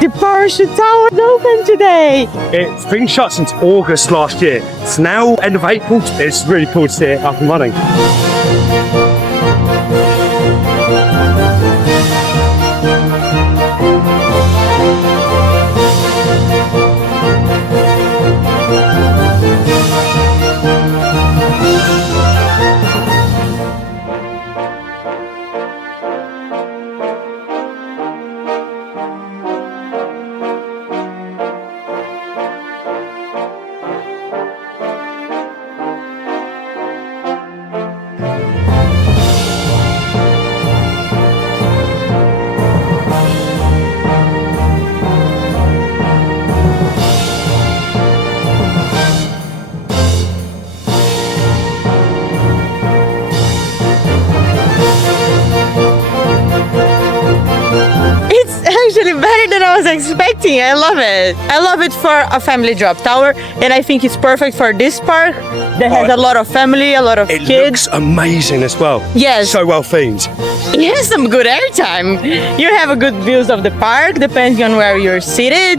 The Parachute Tower is open today! It's been shut since August last year. It's now end of April. It's really cool to see it up and running. Actually better than I was expecting. I love it. I love it for a family drop tower, and I think it's perfect for this park that has a lot of family, a lot of It kids. looks amazing as well. Yes. So well themed. It has some good airtime. You have a good views of the park depending on where you're seated.